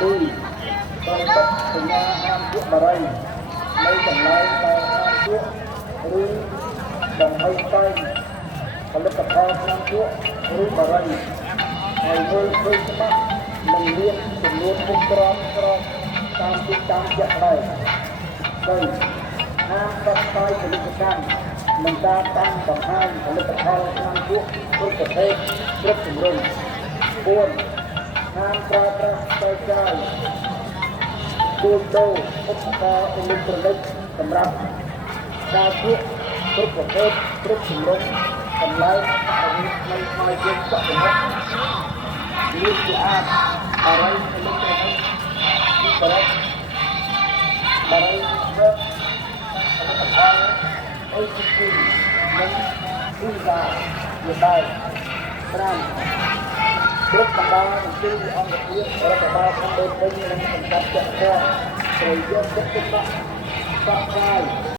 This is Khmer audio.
ទីត្រូវទឹកសញ្ញាហាមពួកបរិយនៅកន្លែងដែលហាមពួកឬបំបីតែងផលិតផលក្នុងពួកឬបរិយហើយមើលឃើញច្បាស់នឹងមានចំនួនមុខក្រមតាមទីតាំងជាក់ស្ដែងដោយហាមផ្សព្វផ្សាយផលិតកម្មនិងការតាំងបង្ហាញផលិតផលក្នុងពួកគ្រប់ប្រភេទគ្រប់ជំរុំ4ហាមប្រើប្រាស់ផ្សាយចាយជួញដូរឧបករណ៍អេឡិចត្រូនិកសម្រាប់ការជួសគ្រប់ប្រភេទគ្រប់ជំរុំកន្លែងអវិជ្ជាថ្មីជាសកម្មភាពនេះជាអាចអរិយអេឡិចត្រូនិកបរិយវេបផលិតផលអេស៊ីពីនិងអ៊ីដាជាដែរ5គ្រប់បណ្ដាមន្ទីរអង្គភាពរដ្ឋបាលខាងលើវិញនិងសម្បត្តិចាក់ព័ន្ធត្រូវយកចិត្តទុកដាក់ផ្សព្វផ្សាយ